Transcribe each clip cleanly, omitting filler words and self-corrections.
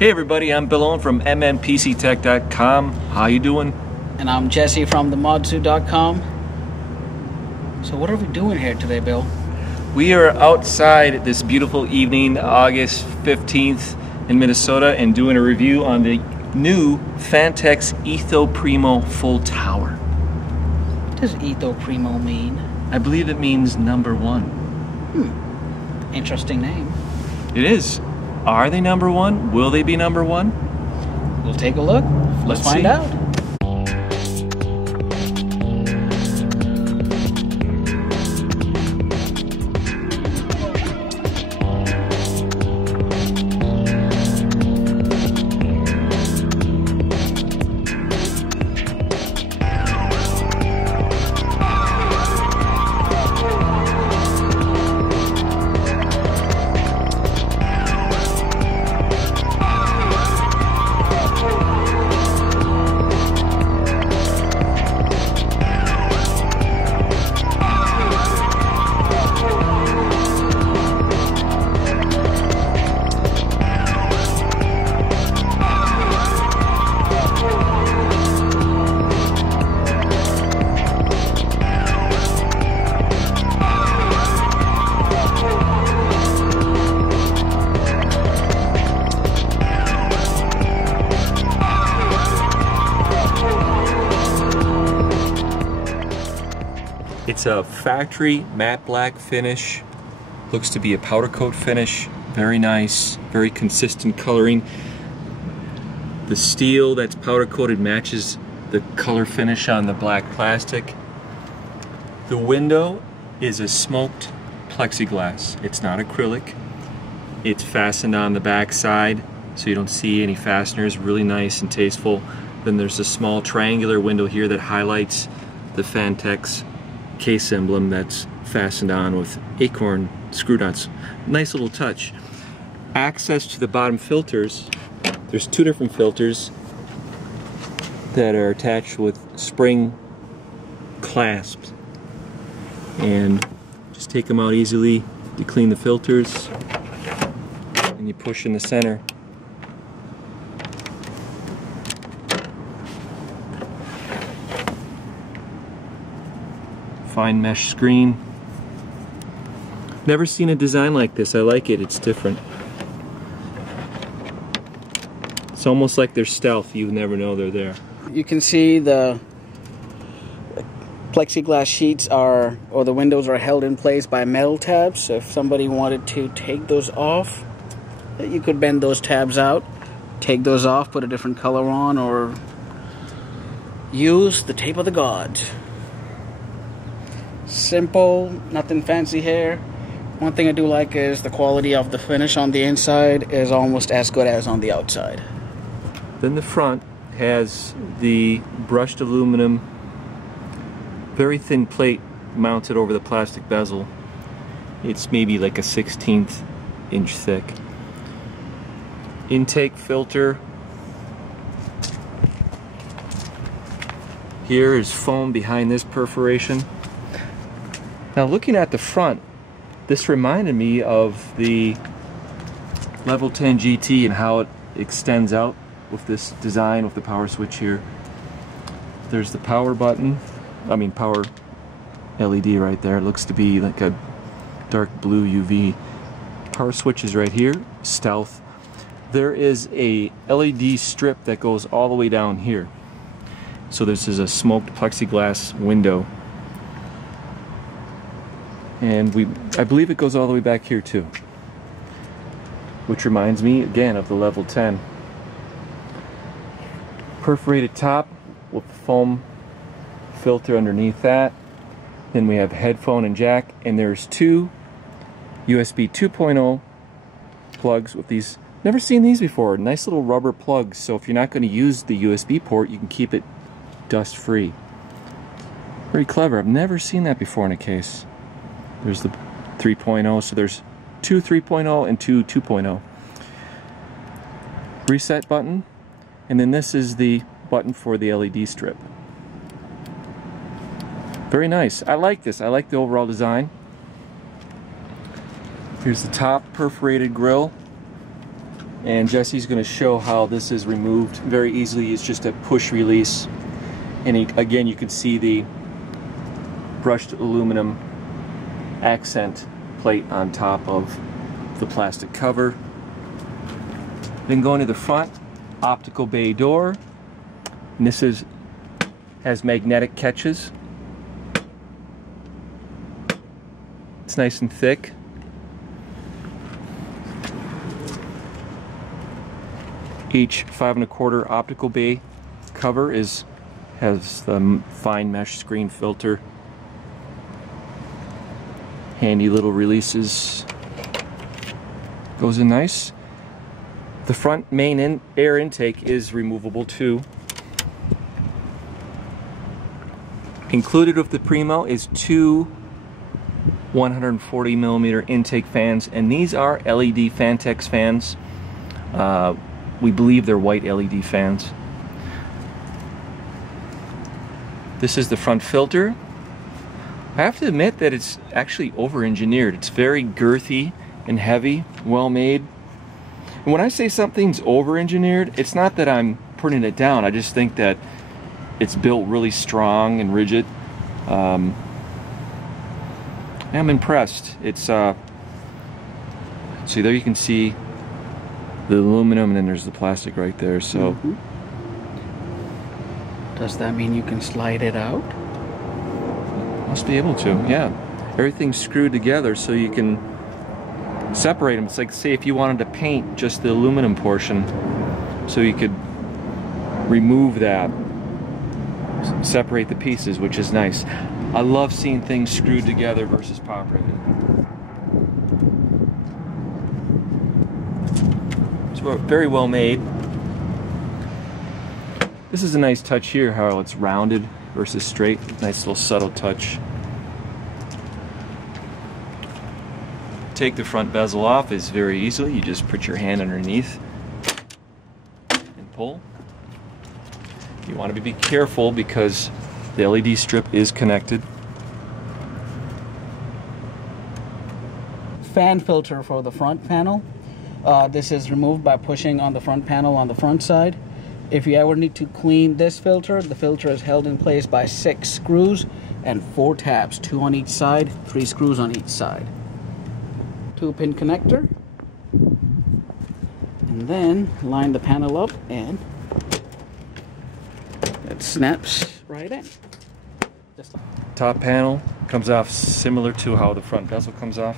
Hey everybody, I'm Bill Owen from mmPCtech.com. How you doing? And I'm Jesse from themodsu.com. So what are we doing here today, Bill? We are outside this beautiful evening, August 15th in Minnesota, and doing a review on the new Phanteks Enthoo Primo full tower. What does Enthoo Primo mean? I believe it means number one. Interesting name. It is. Are they number one? Will they be number one? We'll take a look. Let's find out. It's a factory matte black finish. Looks to be a powder coat finish. Very nice, very consistent coloring. The steel that's powder coated matches the color finish on the black plastic. The window is a smoked plexiglass. It's not acrylic. It's fastened on the back side so you don't see any fasteners. Really nice and tasteful. Then there's a small triangular window here that highlights the Phanteks case emblem that's fastened on with acorn screw nuts. Nice little touch. Access to the bottom filters. There's two different filters that are attached with spring clasps, and just take them out easily to clean the filters, and you push in the center. Fine mesh screen. Never seen a design like this. I like it. It's different. It's almost like they're stealth. You never know they're there. You can see the plexiglass sheets or the windows are held in place by metal tabs. So if somebody wanted to take those off, you could bend those tabs out, take those off, put a different color on, or use the tape of the gods. Simple, nothing fancy here. One thing I do like is the quality of the finish on the inside is almost as good as on the outside. Then the front has the brushed aluminum, very thin plate mounted over the plastic bezel. It's maybe like a 1/16 inch thick. Intake filter. Here is foam behind this perforation. Now looking at the front, this reminded me of the Level 10 GT and how it extends out with this design with the power switch here. There's the power button, power LED right there. It looks to be like a dark blue UV. Power switch is right here, stealth. There is a LED strip that goes all the way down here. So this is a smoked plexiglass window. And I believe it goes all the way back here too, which reminds me again of the Level 10. Perforated top with foam filter underneath that. Then we have headphone and jack, and there's two USB 2.0 plugs with these. Never seen these before. Nice little rubber plugs, so if you're not going to use the USB port, you can keep it dust free. Very clever. I've never seen that before in a case. There's the 3.0, so there's two 3.0 and two 2.0. Reset button, and then this is the button for the LED strip. Very nice. I like this. I like the overall design. Here's the top perforated grill. And Jesse's going to show how this is removed very easily. It's just a push release. And again, you can see the brushed aluminum accent plate on top of the plastic cover. Then going to the front, optical bay door. And this has magnetic catches. It's nice and thick. Each 5 1/4 optical bay cover has the fine mesh screen filter. Handy little releases. Goes in nice. The front main air intake is removable too. Included with the Primo is 2 140mm intake fans, and these are LED Phanteks fans. We believe they're white LED fans. This is the front filter. I have to admit that it's actually over-engineered. It's very girthy and heavy, well made. And when I say something's over-engineered, it's not that I'm putting it down. I just think that it's built really strong and rigid. I'm impressed. It's see, there you can see the aluminum, and then there's the plastic right there. So does that mean you can slide it out? Must be able to, yeah. Everything's screwed together so you can separate them. It's like, say, if you wanted to paint just the aluminum portion, so you could remove that, separate the pieces, which is nice. I love seeing things screwed together versus pop-riveted. It's very well made. This is a nice touch here, how it's rounded versus straight. Nice little subtle touch. Take the front bezel off is very easily. You just put your hand underneath and pull. You want to be careful because the LED strip is connected. Fan filter for the front panel. This is removed by pushing on the front panel on the front side. If you ever need to clean this filter, the filter is held in place by 6 screws and 4 tabs, 2 on each side, 3 screws on each side. 2-pin connector. And then line the panel up and it snaps right in. Just like Top panel comes off similar to how the front bezel comes off.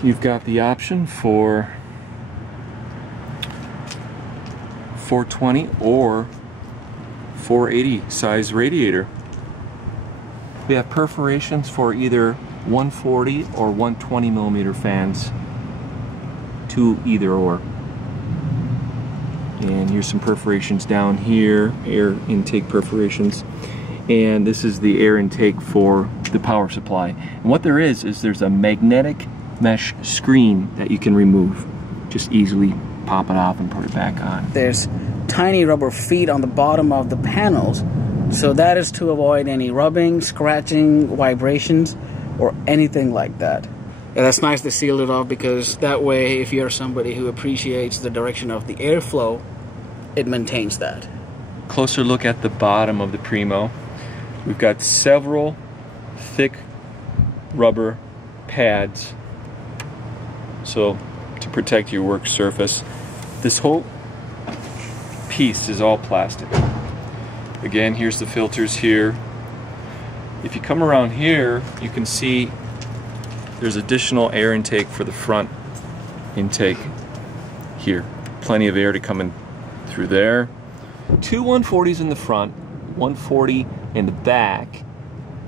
You've got the option for 420 or 480 size radiator. We have perforations for either 140 or 120 millimeter fans, to either or. And here's some perforations down here, air intake perforations. And this is the air intake for the power supply. And what there is there's a magnetic mesh screen that you can remove. Just easily pop it off and put it back on. there's tiny rubber feet on the bottom of the panels, so that is to avoid any rubbing, scratching, vibrations, or anything like that. Yeah, that's nice they sealed it off, because that way, if you're somebody who appreciates the direction of the airflow, it maintains that. Closer look at the bottom of the Primo. We've got several thick rubber pads, so to protect your work surface. This whole piece is all plastic. Again, here's the filters here. If you come around here, you can see there's additional air intake for the front intake here. Plenty of air to come in through there. 2 140s in the front, 140 in the back,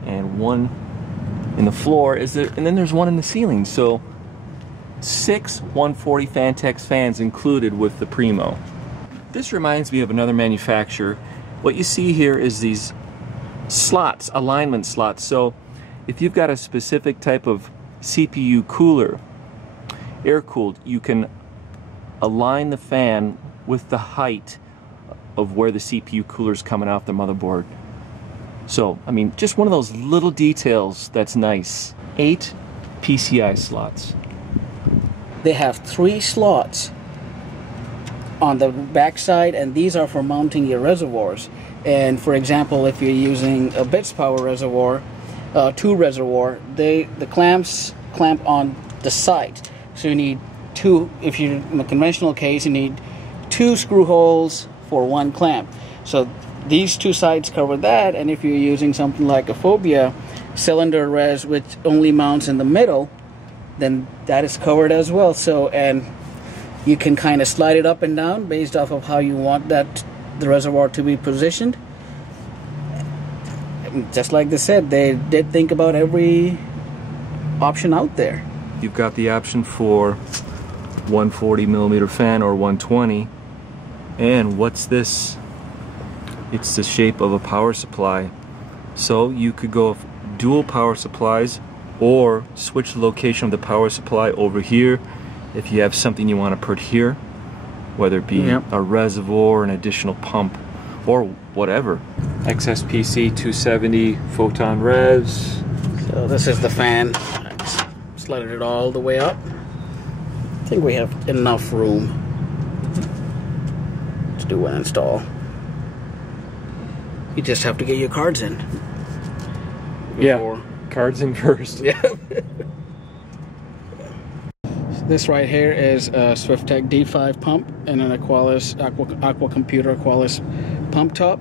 and 1 in the floor. And then there's 1 in the ceiling. So 6 140 Phanteks fans included with the Primo. This reminds me of another manufacturer. What you see here is these slots, alignment slots. So if you've got a specific type of CPU cooler, air-cooled, you can align the fan with the height of where the CPU cooler is coming off the motherboard. So, I mean, just one of those little details that's nice. 8 PCI slots. They have 3 slots on the back side, and these are for mounting your reservoirs. And for example, if you're using a bits power reservoir, 2 reservoir, the clamps clamp on the side. So you need 2, if you're in a conventional case, you need 2 screw holes for 1 clamp. So these 2 sides cover that, and if you're using something like a Phobia cylinder res which only mounts in the middle, then that is covered as well. So, and you can kind of slide it up and down based off of how you want that the reservoir to be positioned. Just like they said, they did think about every option out there. You've got the option for 140mm fan or 120. And what's this? It's the shape of a power supply. So you could go dual power supplies or switch the location of the power supply over here if you have something you want to put here, whether it be a reservoir, an additional pump, or whatever. XSPC 270 Photon res. So this is the fan. Slide it all the way up. I think we have enough room to do an install. You just have to get your cards in. Yeah, cards in first. Yeah. This right here is a Swiftech D5 pump and an Aqualis, Aqua Computer Aqualis pump top.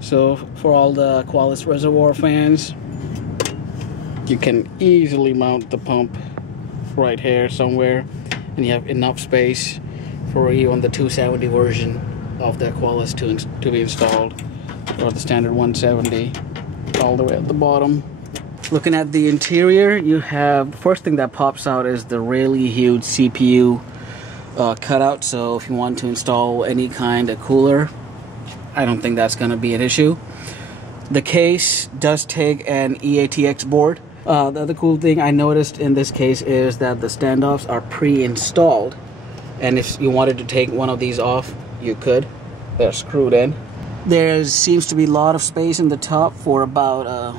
So for all the Aqualis reservoir fans, you can easily mount the pump right here somewhere, and you have enough space for you on the 270 version of the Aqualis to be installed, or the standard 170 all the way at the bottom. Looking at the interior, you have, the first thing that pops out is the really huge CPU cutout. So if you want to install any kind of cooler, I don't think that's going to be an issue. The case does take an EATX board. The other cool thing I noticed in this case is that the standoffs are pre-installed, and if you wanted to take one of these off, you could. They're screwed in. There seems to be a lot of space in the top for about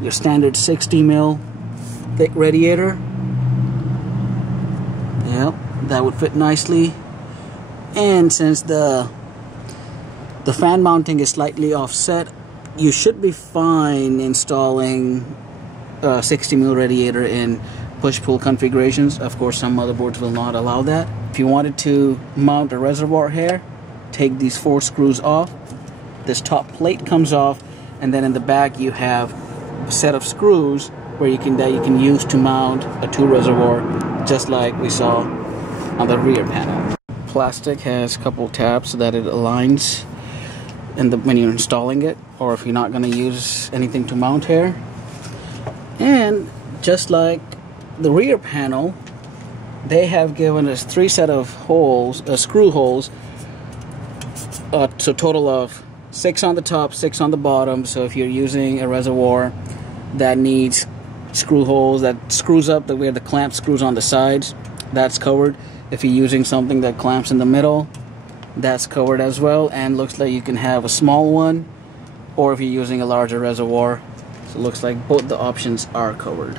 your standard 60mm thick radiator. Yep, that would fit nicely. And since the fan mounting is slightly offset, you should be fine installing a 60mm radiator in push-pull configurations. Of course, some motherboards will not allow that. If you wanted to mount a reservoir here, take these 4 screws off. This top plate comes off, and then in the back you have a set of screws where you can use to mount a 2 reservoir, just like we saw on the rear panel. Plastic has a couple tabs so that it aligns when you're installing it, or if you're not going to use anything to mount here. And just like the rear panel, they have given us 3 set of holes, screw holes. So total of 6 on the top, 6 on the bottom. So if you're using a reservoir that needs screw holes, that screws up the way the clamp screws on the sides, that's covered. If you're using something that clamps in the middle, that's covered as well. And looks like you can have a small one, or if you're using a larger reservoir. So it looks like both the options are covered.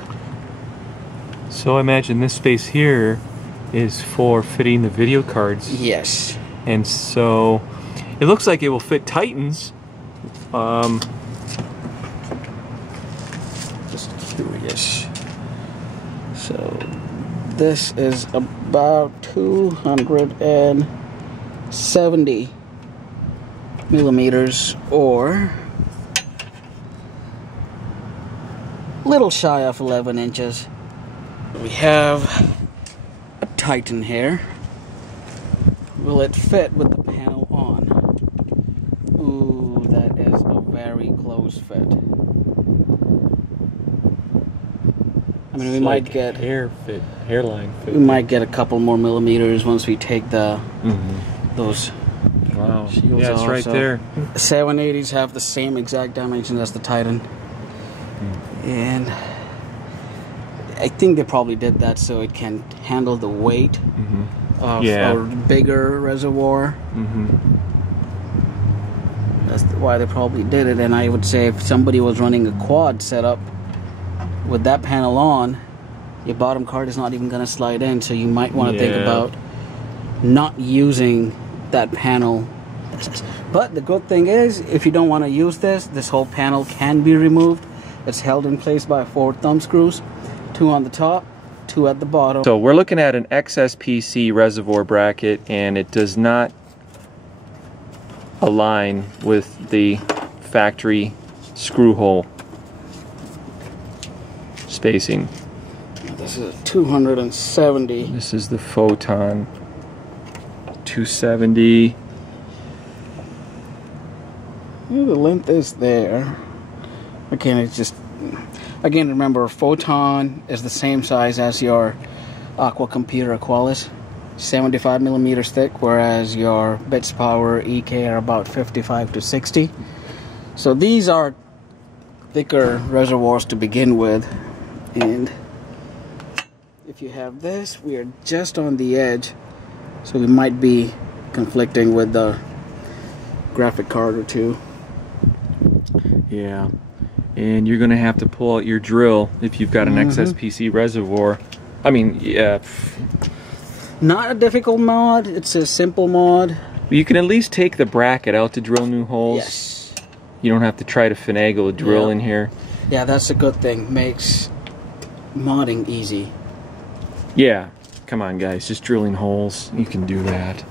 So I imagine this space here is for fitting the video cards. Yes. And so it looks like it will fit Titans. Just curious. So this is about 270 millimeters, or a little shy of 11 inches. We have a Titan here. Will it fit with the panel on? Ooh, that is a very close fit. I mean, we might get hairline fit. We might get a couple more millimeters once we take the those shields yeah, it's off. right there. The 780s have the same exact dimensions as the Titan, and I think they probably did that so it can handle the weight of a bigger reservoir. That's why they probably did it. And I would say if somebody was running a quad setup with that panel on, your bottom card is not even going to slide in. So you might want to think about not using that panel. But the good thing is, if you don't want to use this whole panel can be removed. It's held in place by 4 thumb screws, 2 on the top, 2 at the bottom. So we're looking at an XSPC reservoir bracket, and it does not align with the factory screw hole spacing. This is 270. This is the Photon 270. The length is there. Again, it's just, again, remember, Photon is the same size as your Aqua computer Aqualis, 75 millimeters thick, whereas your bits power EK are about 55 to 60. So these are thicker reservoirs to begin with, and if you have this, we are just on the edge, so we might be conflicting with the graphic card or two. Yeah, and you're gonna have to pull out your drill if you've got an XSPC reservoir. I mean, yeah. Not a difficult mod, it's a simple mod. You can at least take the bracket out to drill new holes. Yes. You don't have to try to finagle a drill in here. Yeah, that's a good thing. Makes modding easy. Yeah, come on guys, just drilling holes. You can do that.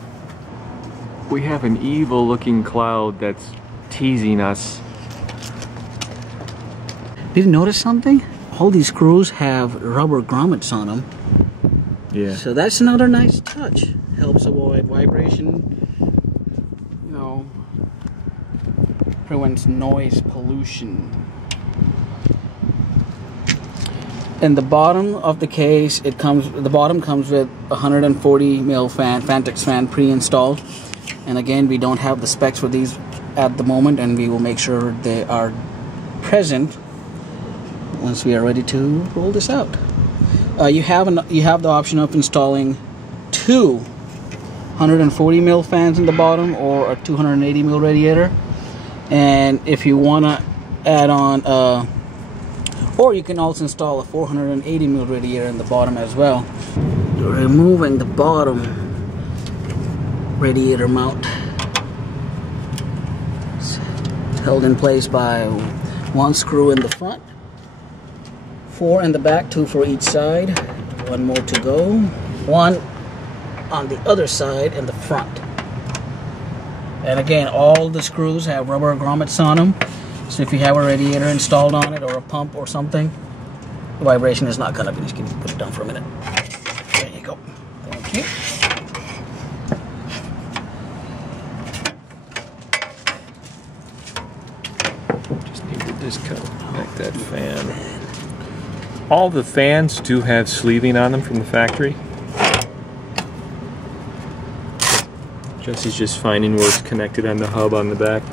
We have an evil looking cloud that's teasing us. Did you notice something? All these screws have rubber grommets on them. Yeah. So that's another nice touch. Helps avoid vibration, you know, prevents noise pollution. In the bottom of the case, the bottom comes with 140 mil fan, Phanteks fan pre-installed. And again, we don't have the specs for these at the moment, and we will make sure they are present once we are ready to roll this out. You have the option of installing 2 140 mil fans in the bottom or a 280 mil radiator, and if you want to add on or you can also install a 480 mil radiator in the bottom as well. You're removing the bottom radiator mount. It's held in place by 1 screw in the front, 4 in the back, 2 for each side, 1 more to go, 1 on the other side in the front. And again, all the screws have rubber grommets on them, so if you have a radiator installed on it or a pump or something, the vibration is not going to be. Just put it down for a minute. There you go. Thank you. Just need to disconnect that fan. All the fans do have sleeving on them from the factory. Jesse's just finding where it's connected on the hub on the back.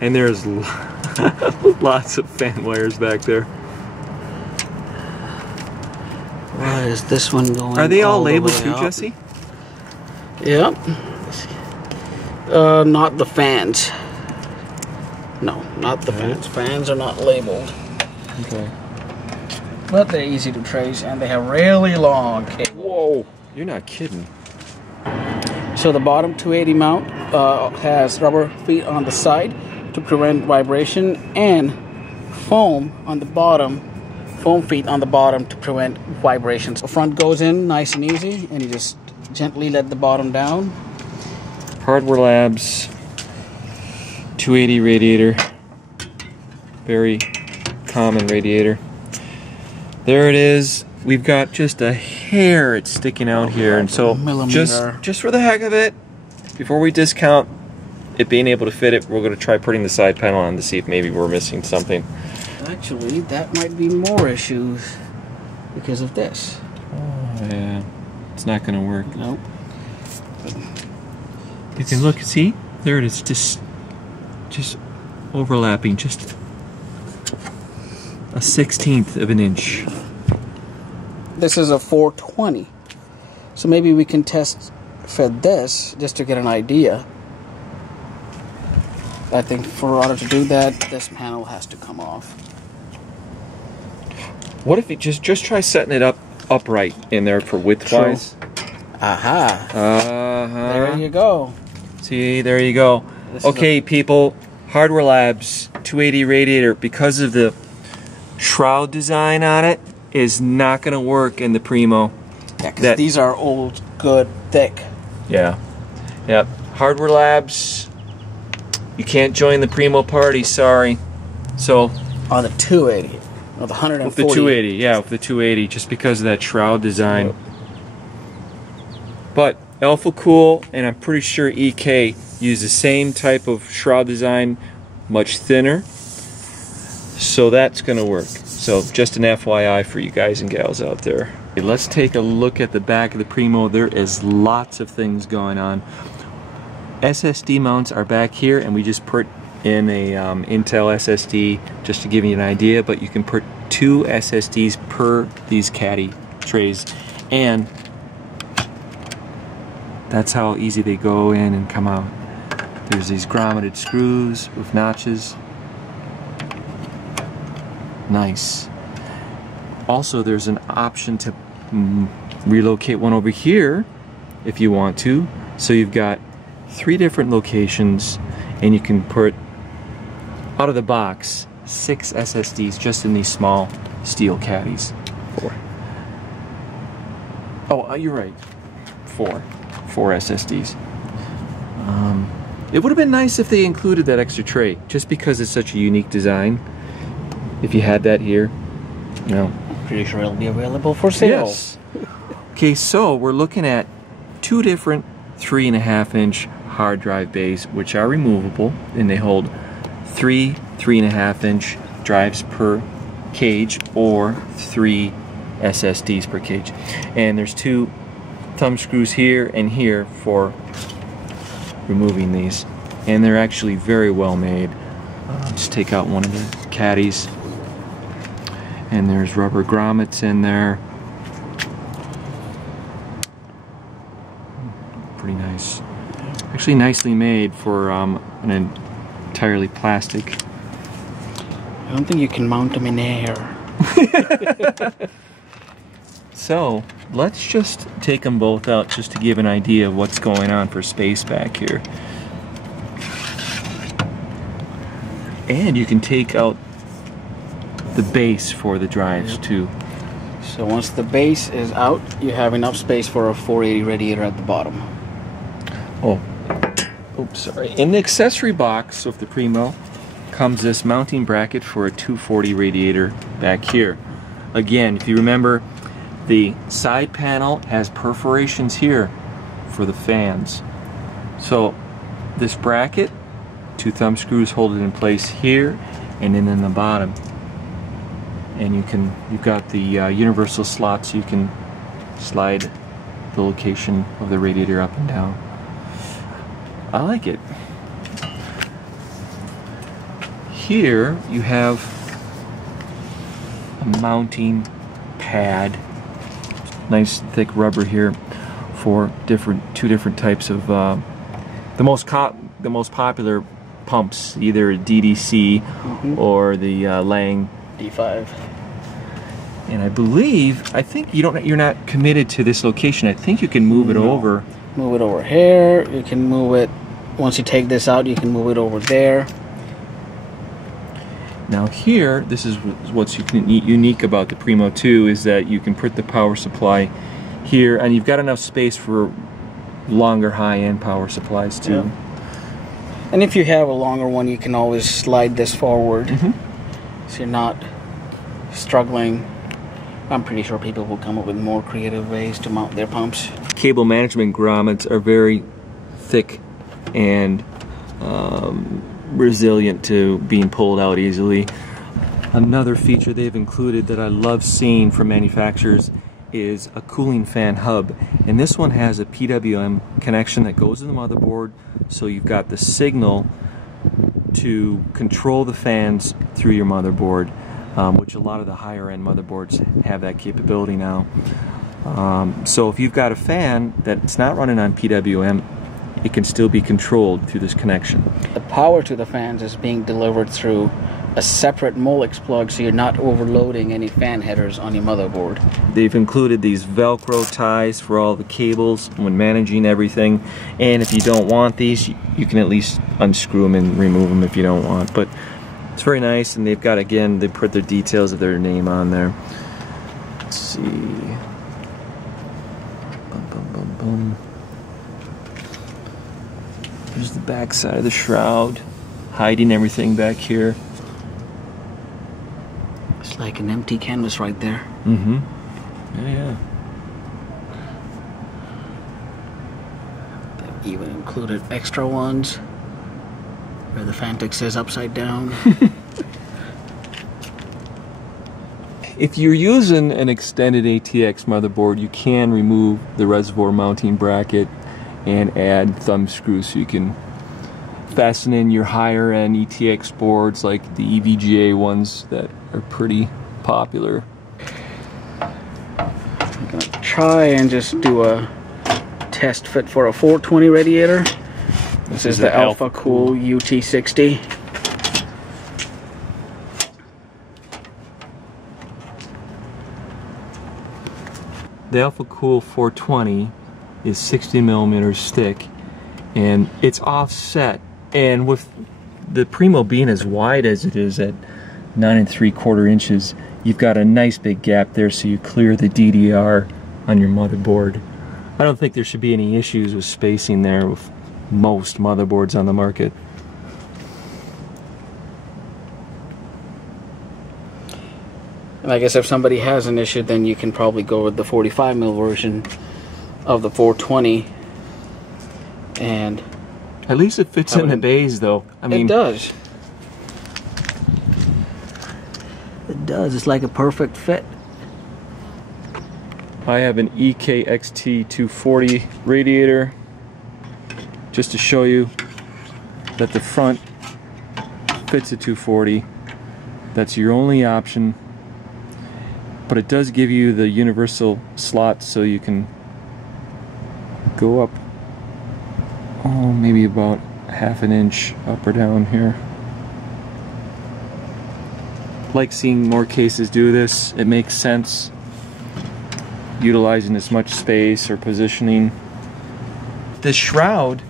And there's lots of fan wires back there. Why is this one going? Are they all labeled the too, up? Jesse? Yep. Not the fans. No, not the fans. Fans are not labeled. Okay. But they're easy to trace, and they have really long cables. Whoa, you're not kidding. So the bottom 280 mount has rubber feet on the side to prevent vibration, and foam on the bottom, foam feet on the bottom to prevent vibrations. The front goes in nice and easy, and you just gently let the bottom down. Hardware Labs 280 radiator, very common radiator. There it is. We've got just a hair it's sticking out here, and so just for the heck of it, before we discount it being able to fit it, we're going to try putting the side panel on to see if maybe we're missing something. Actually, that might be more issues because of this. Oh yeah, it's not going to work. Nope. You can look, see? There it is, just overlapping, just a 1/16 of an inch. This is a 420, so maybe we can test fit this, just to get an idea. I think for order to do that, this panel has to come off. What if you just try setting it up upright in there for width-wise? Aha. There you go. See, there you go. Okay, people, Hardware Labs 280 radiator, because of the shroud design on it, is not going to work in the Primo. Yeah, because these are old, good, thick. Yeah. Yep. Hardware Labs, you can't join the Primo party, sorry. So on the 280. Or the 140. With the 280, yeah, with the 280, just because of that shroud design. Yep. But Alphacool, and I'm pretty sure EK, use the same type of shroud design, much thinner. So that's going to work. So just an FYI for you guys and gals out there. Okay, let's take a look at the back of the Primo. There is lots of things going on. SSD mounts are back here, and we just put in a Intel SSD just to give you an idea, but you can put 2 SSDs per these caddy trays, and that's how easy they go in and come out. There's these grommeted screws with notches. Nice. Also, there's an option to relocate one over here if you want to. So you've got 3 different locations, and you can put out of the box 6 SSDs just in these small steel caddies. 4. Oh, you're right. 4 SSDs. It would have been nice if they included that extra tray, just because it's such a unique design. If you had that here, you know. I'm pretty sure it'll be available for sale. Yes. Okay, so we're looking at 2 different 3.5-inch hard drive bays, which are removable, and they hold 3 3.5-inch drives per cage, or 3 SSDs per cage. And there's 2 thumb screws here and here for removing these, and they're actually very well made. Just take out one of the caddies, and there's rubber grommets in there. Pretty nice. Actually nicely made for an entirely plastic. I don't think you can mount them in air. So let's just take them both out just to give an idea of what's going on for space back here. And you can take out the base for the drives too. So once the base is out, you have enough space for a 480 radiator at the bottom. Oh, oops, sorry. In the accessory box of the Primo comes this mounting bracket for a 240 radiator back here. Again, if you remember, the side panel has perforations here for the fans. So this bracket, 2 thumb screws hold it in place here and then in the bottom. And you've got the universal slots, so you can slide the location of the radiator up and down. I like it. Here you have a mounting pad, nice thick rubber here for 2 different types of the most popular pumps, either DDC or the Lang D5. And I think you're not committed to this location. I think you can move it over. Move it over here. You can move it, once you take this out, you can move it over there. Now here, this is what's unique about the Primo 2, is that you can put the power supply here, and you've got enough space for longer high-end power supplies too. Yeah. And if you have a longer one, you can always slide this forward, so you're not struggling. I'm pretty sure people will come up with more creative ways to mount their pumps. Cable management grommets are very thick and resilient to being pulled out easily. Another feature they've included that I love seeing from manufacturers is a cooling fan hub, and this one has a PWM connection that goes to the motherboard, so you've got the signal to control the fans through your motherboard, which a lot of the higher end motherboards have that capability now. So if you've got a fan that's not running on PWM, it can still be controlled through this connection. The power to the fans is being delivered through a separate Molex plug, so you're not overloading any fan headers on your motherboard. They've included these Velcro ties for all the cables when managing everything, and if you don't want these, you can at least unscrew them and remove them if you don't want. But it's very nice, and they've got, again, they put their details of their name on there. Let's see. Bum, bum, bum, bum. There's the back side of the shroud, hiding everything back here. It's like an empty canvas right there. Mm-hmm. Yeah. They've even included extra ones where the Phanteks says upside down. If you're using an extended ATX motherboard, you can remove the reservoir mounting bracket and add thumb screws so you can fasten in your higher end ETX boards like the EVGA ones that are pretty popular. I'm gonna try and just do a test fit for a 420 radiator. This is the Alphacool UT60. The Alphacool 420 is 60 millimeters thick, and it's offset. And with the Primo being as wide as it is at 9 3/4 inches, you've got a nice big gap there, so you clear the DDR on your motherboard. I don't think there should be any issues with spacing there with most motherboards on the market. And I guess if somebody has an issue, then you can probably go with the 45mm version of the 420. And at least it fits in the bays, though. I mean, it does. It does. It's like a perfect fit. I have an EKXT 240 radiator, just to show you that the front fits a 240. That's your only option, but it does give you the universal slot, so you can go up, oh, maybe about ½ an inch up or down here. Like seeing more cases do this. It makes sense, utilizing as much space or positioning. This shroud,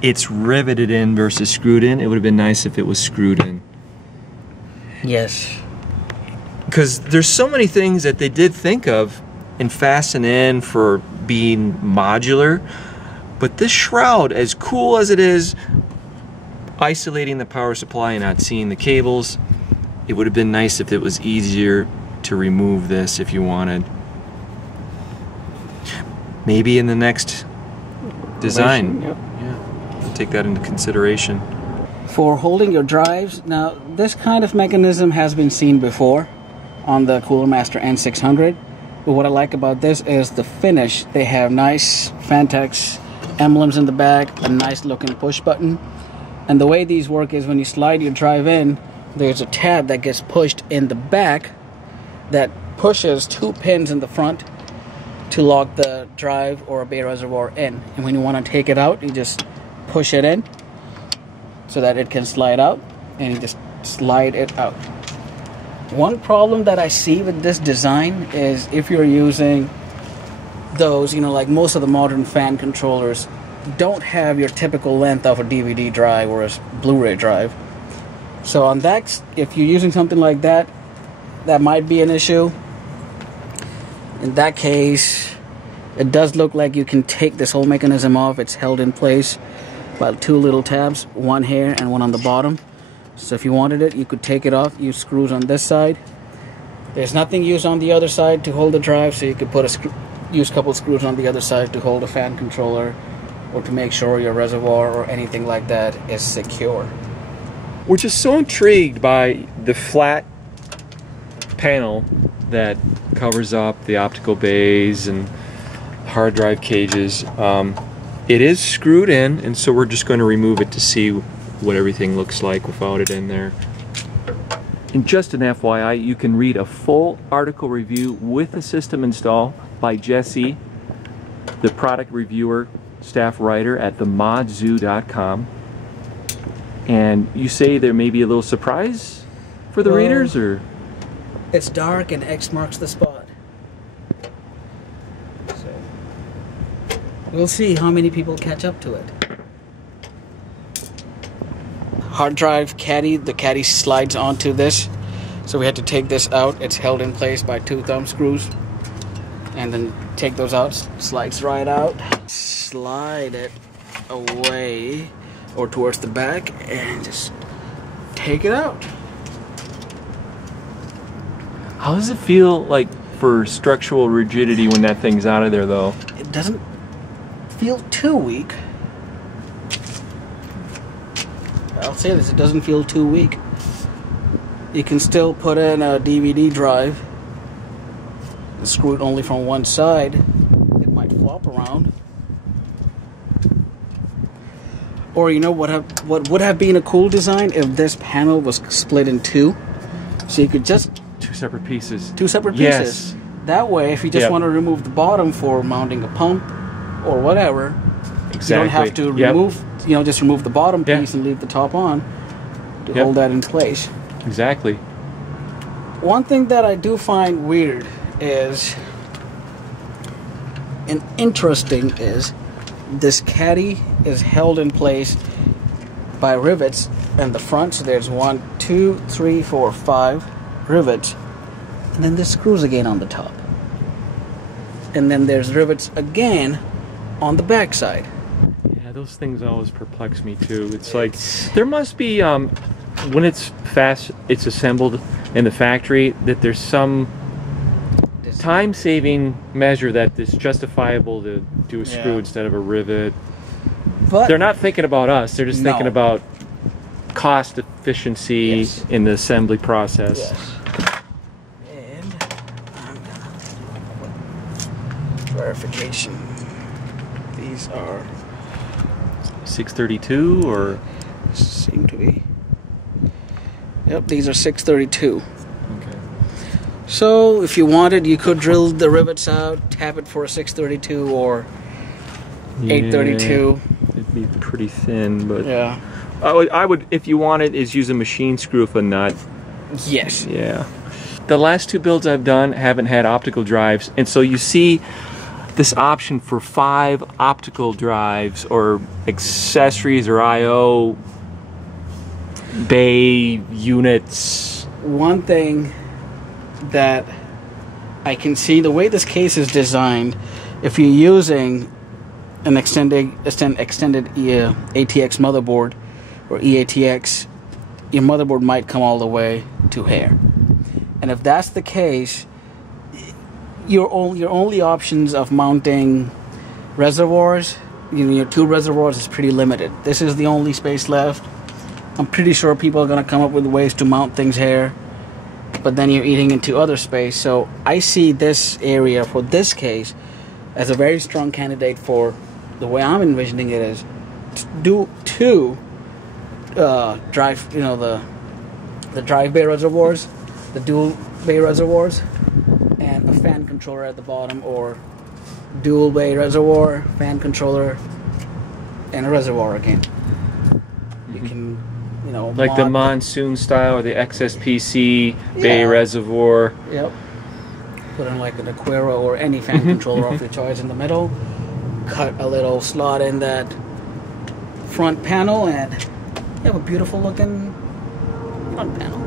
it's riveted in versus screwed in. It would have been nice if it was screwed in. Yes. Because there's so many things that they did think of and fasten in for being modular, but this shroud, as cool as it is, isolating the power supply and not seeing the cables, it would have been nice if it was easier to remove this if you wanted. Maybe in the next design. Yep. Yeah, I'll take that into consideration. For holding your drives, now this kind of mechanism has been seen before on the Cooler Master N600, but what I like about this is the finish. They have nice Phanteks emblems in the back, a nice looking push button, and the way these work is when you slide your drive in, there's a tab that gets pushed in the back that pushes 2 pins in the front to lock the drive or a bay reservoir in, and when you want to take it out, you just push it in so that it can slide out, and you just slide it out. One problem that I see with this design is if you're using those, you know, like most of the modern fan controllers don't have your typical length of a DVD drive or a Blu-ray drive. So on that, if you're using something like that, that might be an issue. In that case, it does look like you can take this whole mechanism off. It's held in place by 2 little tabs, one here and one on the bottom. So if you wanted it, you could take it off, use screws on this side. There's nothing used on the other side to hold the drive, so you could put use a couple screws on the other side to hold a fan controller or to make sure your reservoir or anything like that is secure. We're just so intrigued by the flat panel that covers up the optical bays and hard drive cages. It is screwed in, and so we're just going to remove it to see what everything looks like without it in there. And just an FYI, you can read a full article review with the system install by Jesse, the product reviewer, staff writer at themodzoo.com. And you say there may be a little surprise for the readers, or? It's dark and X marks the spot. So we'll see how many people catch up to it. Hard drive caddy, the caddy slides onto this, so we had to take this out. It's held in place by 2 thumb screws, and then take those out, slides right out, slide it away or towards the back, and just take it out. How does it feel like for structural rigidity when that thing's out of there, though? It doesn't feel too weak. I'll say this, it doesn't feel too weak. You can still put in a DVD drive, screw it only from one side. It might flop around. Or you know what would have been a cool design if this panel was split in two, so you could just 2 separate pieces. 2 separate pieces. Yes. That way, if you just want to remove the bottom for mounting a pump or whatever, exactly. you don't have to remove. You know, just remove the bottom piece and leave the top on to hold that in place. Exactly. One thing that I do find weird is, and interesting is, this caddy is held in place by rivets in the front. So there's 1, 2, 3, 4, 5 rivets, and then there's screws again on the top, and then there's rivets again on the back side. Yeah, those things always perplex me too. It's like there must be when it's assembled in the factory, that there's some time-saving measure that is justifiable to do a screw instead of a rivet. But they're not thinking about us. They're just thinking about cost efficiency in the assembly process. Yes. And I'm gonna verification. These are 632 or seem to be. Yep, these are 632. Okay. So if you wanted, you could drill the rivets out, tap it for a 632 or 832. It'd be pretty thin, but yeah. I would, if you wanted, is use a machine screw with a nut. Yes. Yeah. The last 2 builds I've done haven't had optical drives, and so you see this option for 5 optical drives or accessories or I/O bay units. One thing that I can see, the way this case is designed, if you're using an extended ATX motherboard or EATX, your motherboard might come all the way to here. And if that's the case, your only options of mounting reservoirs, your 2 reservoirs, is pretty limited. This is the only space left. I'm pretty sure people are going to come up with ways to mount things here, but then you're eating into other space. So I see this area for this case as a very strong candidate for, the way I'm envisioning it, is do 2 drive, the drive bay reservoirs, the dual bay reservoirs, and a fan controller at the bottom, or dual bay reservoir, fan controller, and a reservoir again. You can, like the monsoon style or the XSPC bay reservoir. Yep. Put in like an Aqua or any fan controller of your choice in the middle. Cut a little slot in that front panel, and you have a beautiful looking front panel.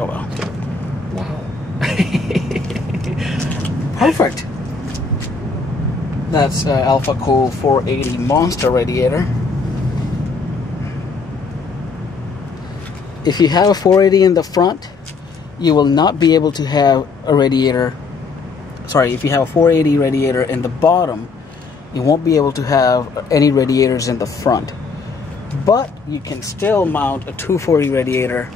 Oh well. Wow. Perfect. That's Alphacool 480 Monsta radiator. If you have a 480 in the front, you will not be able to have a radiator. Sorry, if you have a 480 radiator in the bottom, you won't be able to have any radiators in the front. But you can still mount a 240 radiator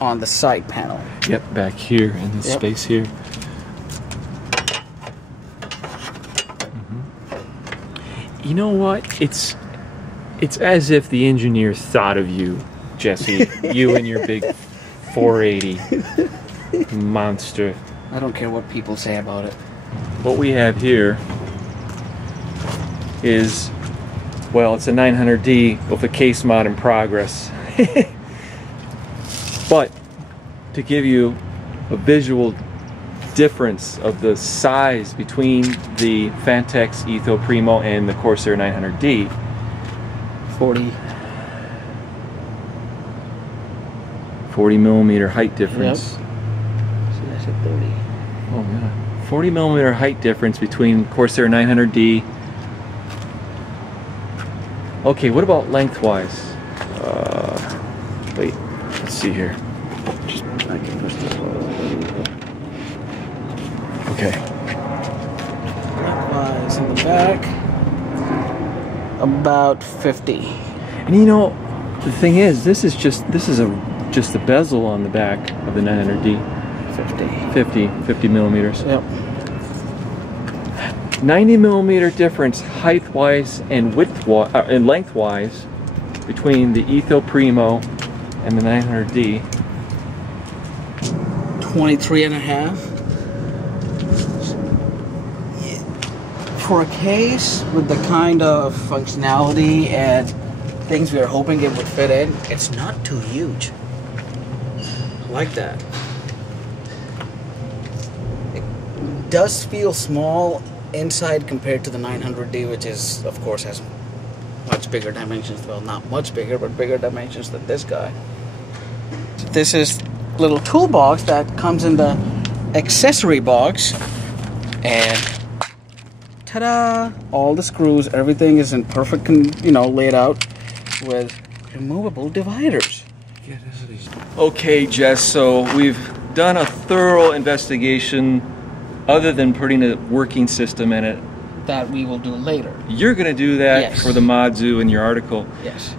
on the side panel. Yep, back here in this space here. You know what? It's as if the engineer thought of you, Jesse. You and your big 480 monster. I don't care what people say about it. What we have here is, well, it's a 900D with a case mod in progress. But to give you a visual difference of the size between the Phanteks Enthoo Primo and the Corsair 900D. 40 millimeter height difference. Yep. So that's a 30. Oh yeah. 40 millimeter height difference between Corsair 900D. Okay, what about lengthwise? Wait, let's see here. I can push this one. Okay. Lengthwise in the back, about 50. And you know, the thing is, this is just the bezel on the back of the 900D. 50 millimeters. Yep. 90 millimeter difference height-wise and and lengthwise between the Enthoo Primo and the 900D. 23 and a half. For a case with the kind of functionality and things we were hoping it would fit in, it's not too huge. I like that. It does feel small inside compared to the 900D, which is, of course, has much bigger dimensions. Well, not much bigger, but bigger dimensions than this guy. This is a little toolbox that comes in the accessory box, and ta-da! All the screws, everything is in perfect, laid out with removable dividers. Okay, Jess, so we've done a thorough investigation other than putting a working system in it. That we will do later. You're going to do that Yes. for the Mod Zoo in your article. Yes.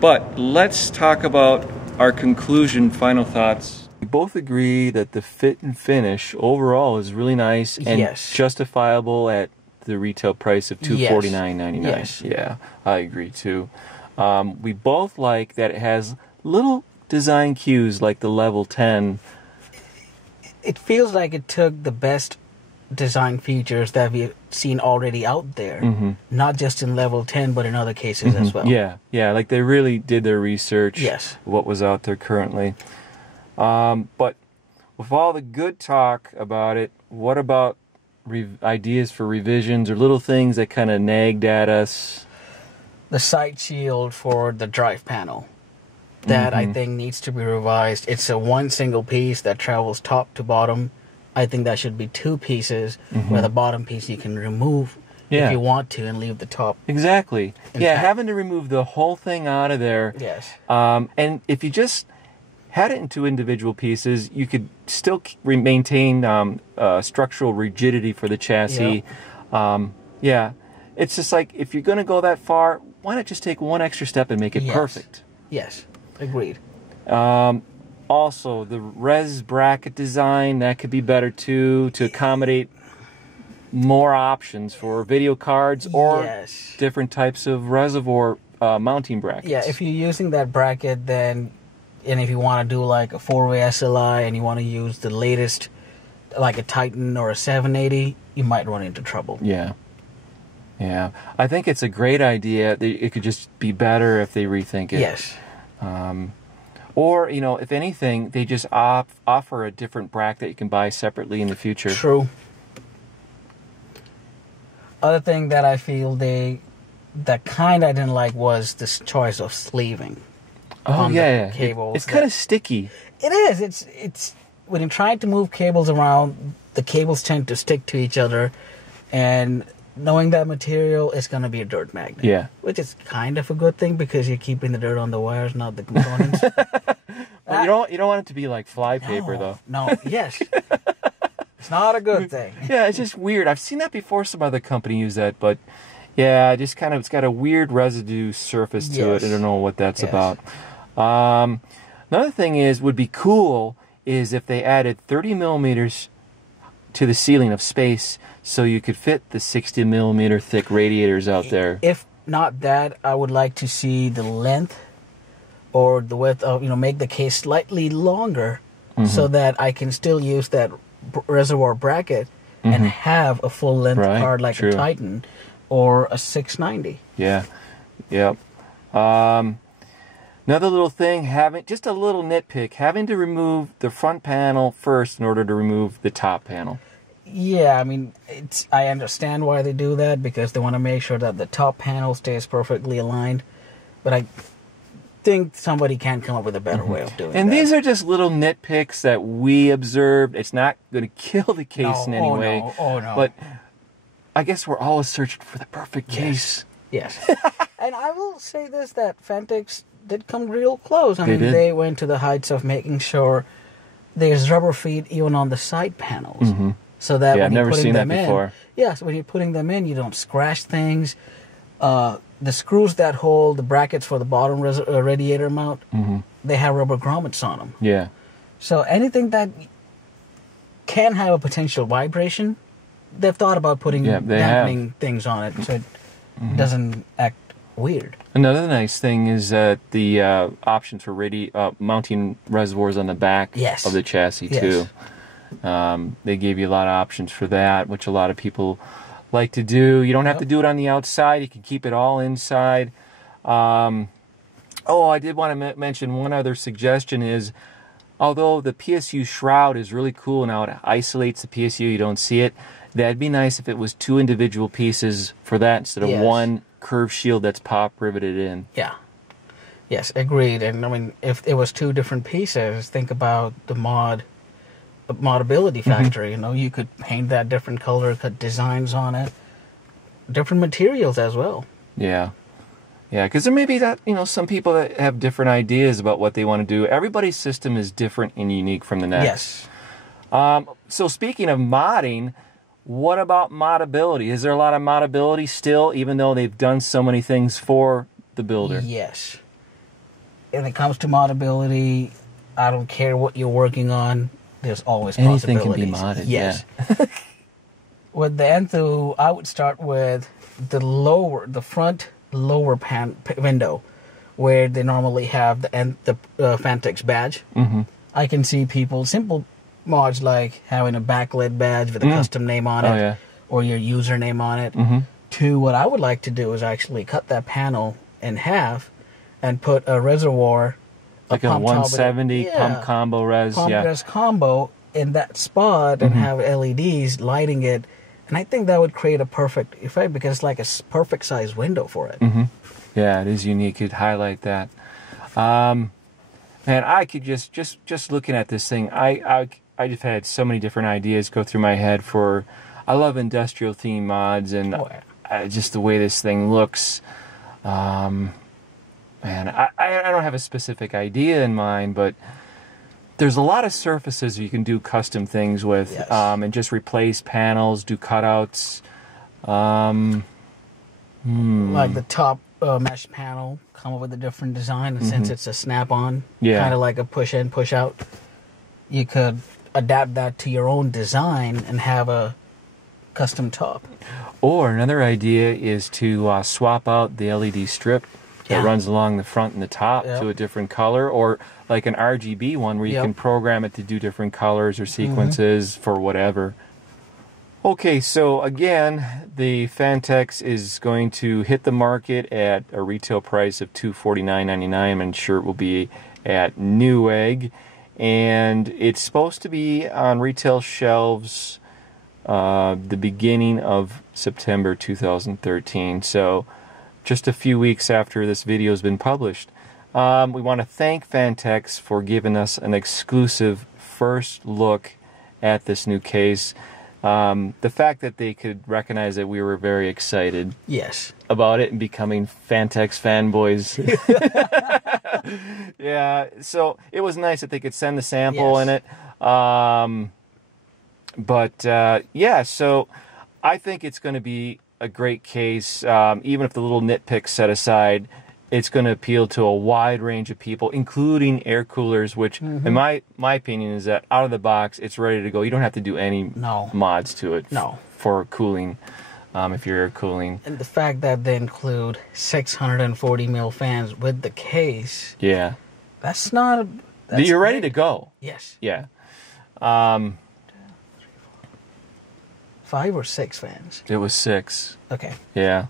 But let's talk about our conclusion, final thoughts. We both agree that the fit and finish overall is really nice and Yes. justifiable at the retail price of $249.99. Yes. Yeah, I agree too. We both like that it has little design cues like the level 10. It feels like it took the best design features that we've seen already out there, not just in level 10, but in other cases as well. Yeah, like they really did their research. Yes. What was out there currently. But with all the good talk about it, what about ideas for revisions or little things that kind of nagged at us? The side shield for the drive panel. That I think needs to be revised. It's a one single piece that travels top to bottom. I think that should be two pieces, where the bottom piece you can remove if you want to and leave the top. Exactly. intact. Having to remove the whole thing out of there. Yes. And if you just had it in two individual pieces, you could still maintain structural rigidity for the chassis. It's just like, if you're going to go that far, why not just take one extra step and make it perfect? Yes. Agreed. Also, the res bracket design, that could be better too, to accommodate more options for video cards or different types of reservoir mounting brackets. Yeah, if you're using that bracket, then, and if you want to do like a 4-way SLI and you want to use the latest, like a Titan or a 780, you might run into trouble. Yeah. I think it's a great idea. It could just be better if they rethink it. Yes. Or, if anything, they just offer a different bracket you can buy separately in the future. True. Other thing that I feel that kind of didn't like was this choice of sleeving. The cables. It's kind of sticky. It is. It's when you're trying to move cables around, the cables tend to stick to each other, and knowing that material is going to be a dirt magnet. Yeah. Which is kind of a good thing because you're keeping the dirt on the wires, not the components. Well, you don't want it to be like flypaper, though. No, yes. It's not a good thing. Yeah, it's just weird. I've seen that before. Some other company use that, but yeah, just kind of, it's got a weird residue surface to it. I don't know what that's about. Another thing would be cool is if they added 30 millimeters to the ceiling of space so you could fit the 60 millimeter thick radiators out there. If not that, I would like to see the length or the width of, make the case slightly longer so that I can still use that reservoir bracket and have a full length card like a Titan or a 690. Yeah. Yep. Another little thing, just a little nitpick, having to remove the front panel first in order to remove the top panel. Yeah, I mean, I understand why they do that, because they want to make sure that the top panel stays perfectly aligned. But I think somebody can come up with a better way of doing that. And these are just little nitpicks that we observed. It's not going to kill the case in any way. Oh, no. But I guess we're always searching for the perfect case. Yes. And I will say this, that Phanteks did come real close. I mean, they went to the heights of making sure there's rubber feet even on the side panels. So that when you're putting them in, so when you're putting them in, you don't scratch things. The screws that hold the brackets for the bottom radiator mount, they have rubber grommets on them. Yeah. So anything that can have a potential vibration, they've thought about putting dampening things on it so it doesn't act weird. Another nice thing is that the options for mounting reservoirs on the back of the chassis too. They gave you a lot of options for that, which a lot of people like to do. You don't have to do it on the outside. You can keep it all inside. I did want to mention one other suggestion is, although the PSU shroud is really cool now, it isolates the PSU, you don't see it. That'd be nice if it was 2 individual pieces for that instead of one curved shield that's pop riveted in. Yeah. Yes, agreed. And I mean, if it was 2 different pieces, think about the modability factor. You could paint that different color, cut designs on it, different materials as well. Yeah, because there may be that, some people that have different ideas about what they want to do. Everybody's system is different and unique from the next. Yes. So speaking of modding, what about modability? Is there a lot of modability still, even though they've done so many things for the builder? Yes. When it comes to modability, I don't care what you're working on. There's always anything possibilities. Can be modded. Yes. Yeah. With the Enthoo, I would start with the front lower window, where they normally have the Phanteks badge. I can see people simple mods like having a backlit badge with a custom name on it, or your username on it. To what I would like to do is actually cut that panel in half and put a reservoir. Like a 170 pump combo res. Pump res combo in that spot and have LEDs lighting it. And I think that would create a perfect effect because it's like a perfect size window for it. Yeah, it is unique. You'd highlight that. Man, I could just looking at this thing, I just had so many different ideas go through my head for, I love industrial theme mods and just the way this thing looks. Man, I don't have a specific idea in mind, but there's a lot of surfaces you can do custom things with, and just replace panels, do cutouts. Like the top mesh panel, come up with a different design, and since it's a snap-on, kind of like a push-in, push-out, you could adapt that to your own design and have a custom top. Or another idea is to swap out the LED strip that runs along the front and the top to a different color, or like an RGB one where you can program it to do different colors or sequences for whatever. Okay, so again, the Phanteks is going to hit the market at a retail price of $249.99. I'm sure it will be at Newegg, and it's supposed to be on retail shelves the beginning of September 2013. So just a few weeks after this video has been published. We want to thank Phanteks for giving us an exclusive first look at this new case. The fact that they could recognize that we were very excited about it and becoming Phanteks fanboys. Yeah, so it was nice that they could send the sample in it. Yeah, so I think it's going to be a great case, even if the little nitpicks set aside. it's going to appeal to a wide range of people, including air coolers, which, in my opinion, is that out of the box, it's ready to go. You don't have to do any mods to it for cooling, if you're air cooling. And the fact that they include 640 mil fans with the case, that's not... You're ready to go. Yes. Yeah. 5 or 6 fans? It was 6. Okay. Yeah.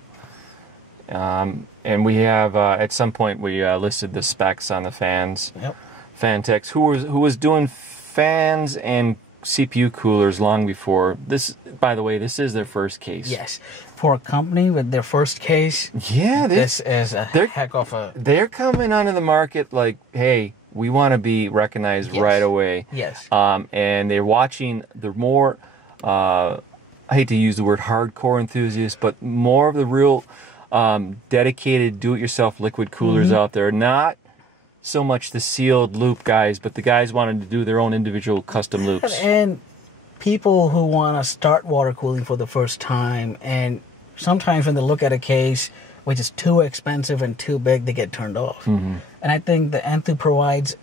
And we have, at some point, we listed the specs on the fans. Yep. Phanteks, who was doing fans and CPU coolers long before. This, by the way, this is their first case. Yes. For a company with their first case, this is a heck of a... They're coming onto the market like, hey, we want to be recognized right away. Yes. And they're watching the more, I hate to use the word hardcore enthusiasts, but more of the real dedicated do-it-yourself liquid coolers out there. Not so much the sealed loop guys, but the guys wanting to do their own individual custom loops. And people who want to start water cooling for the first time, and sometimes when they look at a case which is too expensive and too big, they get turned off. And I think the Enthoo provides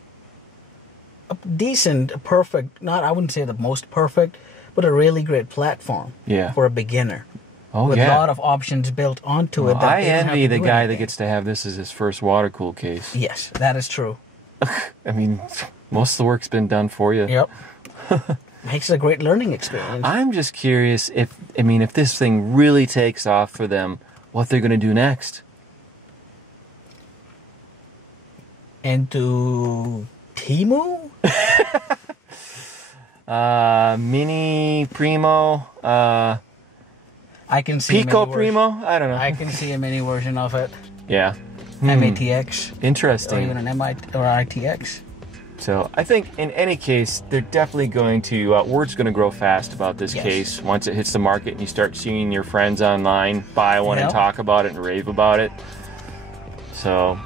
a decent, perfect, not, I wouldn't say the most perfect, but a really great platform for a beginner. With a lot of options built onto it. I envy the guy that gets to have this as his first water cool case. Yes, that is true. I mean, most of the work's been done for you. Yep. Makes it a great learning experience. I'm just curious if this thing really takes off for them, what they're going to do next. Enthoo Primo? Mini Primo, I can see Pico Primo? I don't know. I can see a mini version of it. Yeah. MATX. Interesting. Or even an MI or ITX. So I think in any case, they're definitely going to, word's going to grow fast about this case once it hits the market and you start seeing your friends online buy one and talk about it and rave about it. So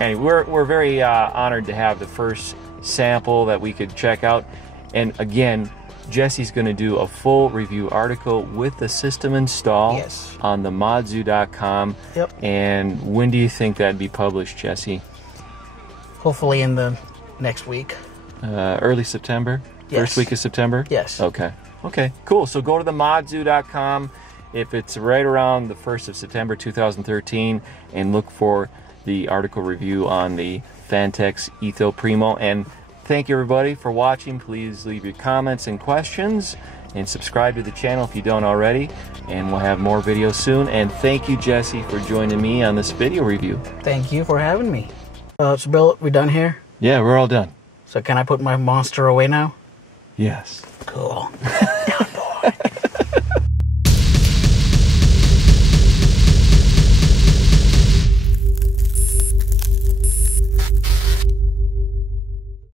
anyway, we're very honored to have the first sample that we could check out. And again, Jesse's going to do a full review article with the system install on the modzoo.com. And when do you think that'd be published, Jesse? Hopefully in the next week. Early September? First week of September? Yes. Okay. Okay, cool. So go to the modzoo.com if it's right around the 1st of September 2013 and look for the article review on the Phanteks Enthoo Primo. And thank you, everybody, for watching. Please leave your comments and questions and subscribe to the channel if you don't already. And we'll have more videos soon. And thank you, Jesse, for joining me on this video review. Thank you for having me. So, Bill, we done here? Yeah, we're all done. So can I put my Monster away now? Yes. Cool. Now, boy.